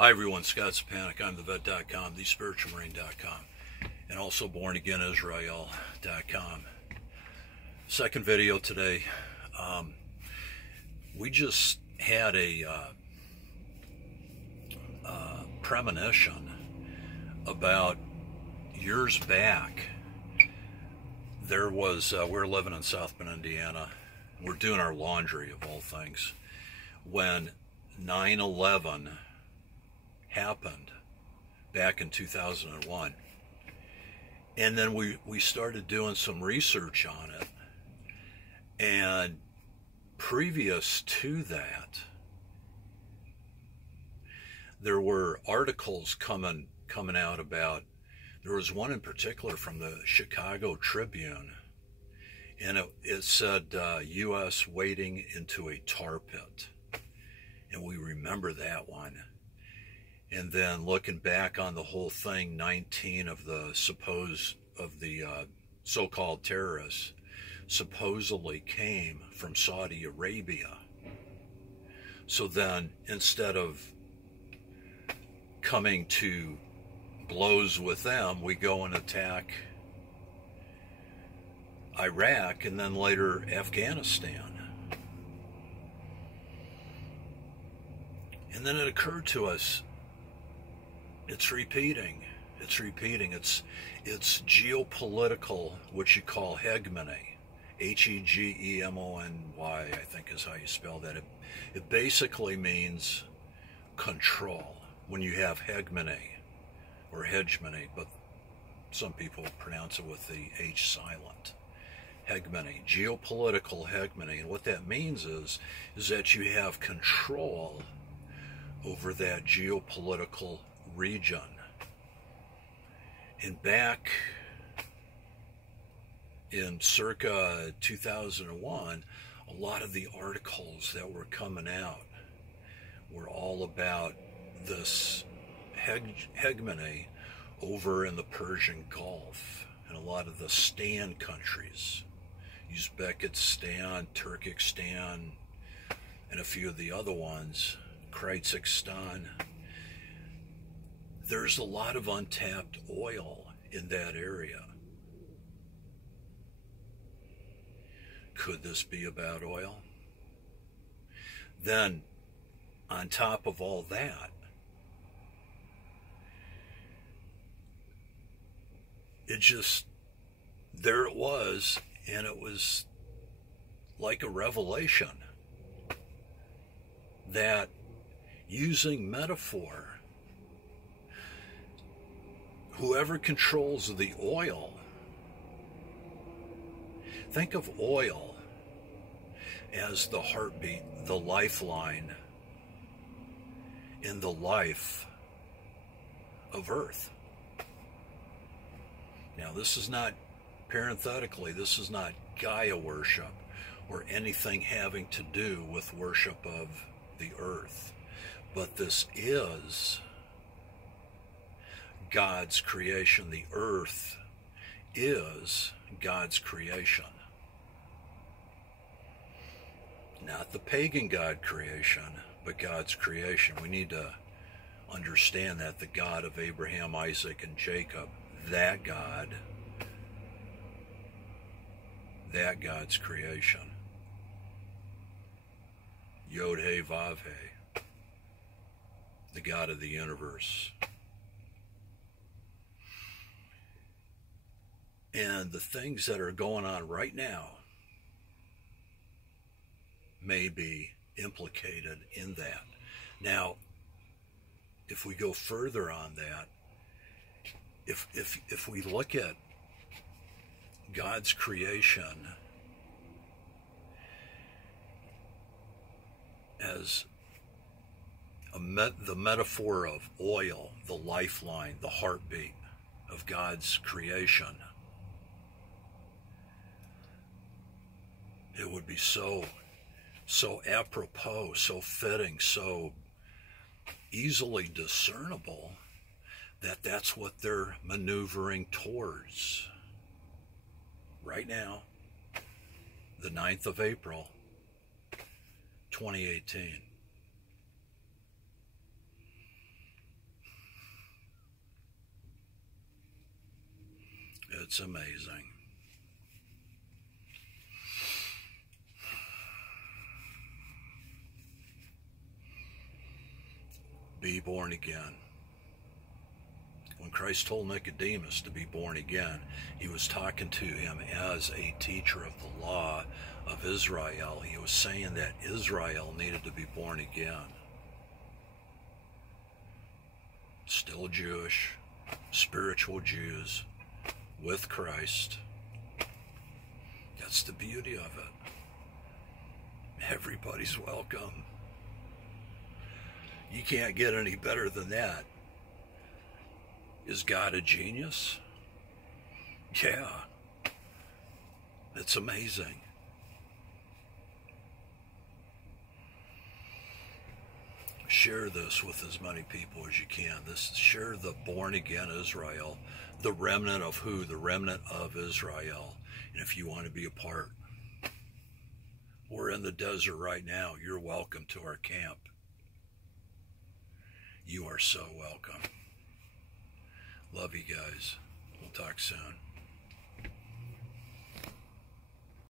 Hi everyone, Scott Sapanik. I'm thevet.com, thespiritualmarine.com, and also bornaganisrael.com. Second video today. We just had a premonition about years back. There was, we're living in South Bend, Indiana. We're doing our laundry, of all things, when 9/11 happened back in 2001. And then we started doing some research on it. And previous to that, there were articles coming out about, there was one in particular from the Chicago Tribune, and it said U.S. wading into a tar pit. And we remember that one. And then looking back on the whole thing, 19 of the so-called terrorists supposedly came from Saudi Arabia. So then, instead of coming to blows with them, we go and attack Iraq and then later Afghanistan. And then it occurred to us, it's repeating. It's geopolitical, what you call hegemony. H-E-G-E-M-O-N-Y, I think is how you spell that. It basically means control. When you have hegemony, or hegemony, but some people pronounce it with the H silent. Hegemony, geopolitical hegemony. And what that means is that you have control over that geopolitical region. And back in circa 2001, a lot of the articles that were coming out were all about this hegemony over in the Persian Gulf and a lot of the Stan countries, Uzbekistan, Turkestan, and a few of the other ones, Kyrgyzstan. There's a lot of untapped oil in that area. Could this be about oil? Then, on top of all that, there it was, and it was like a revelation that using metaphor, whoever controls the oil, think of oil as the heartbeat, the lifeline in the life of Earth. Now, this is not, parenthetically, this is not Gaia worship or anything having to do with worship of the Earth, but this is God's creation. The earth is God's creation. Not the pagan God creation, but God's creation. We need to understand that the God of Abraham, Isaac, and Jacob, that God's creation. Yod-He, Vav-He, the God of the universe. And the things that are going on right now may be implicated in that. Now, if we go further on that, if we look at God's creation as the metaphor of oil, the lifeline, the heartbeat of God's creation, it would be so apropos, so fitting, so easily discernible that that's what they're maneuvering towards right now, the 9th of April, 2018. It's amazing. Be born again. When Christ told Nicodemus to be born again, he was talking to him as a teacher of the law of Israel. He was saying that Israel needed to be born again. Still Jewish, spiritual Jews with Christ. That's the beauty of it. Everybody's welcome. You can't get any better than that. Is God a genius? Yeah. It's amazing. Share this with as many people as you can. Share the born again Israel, the remnant of who? The remnant of Israel. And if you want to be a part, we're in the desert right now. You're welcome to our camp. You are so welcome. Love you guys. We'll talk soon.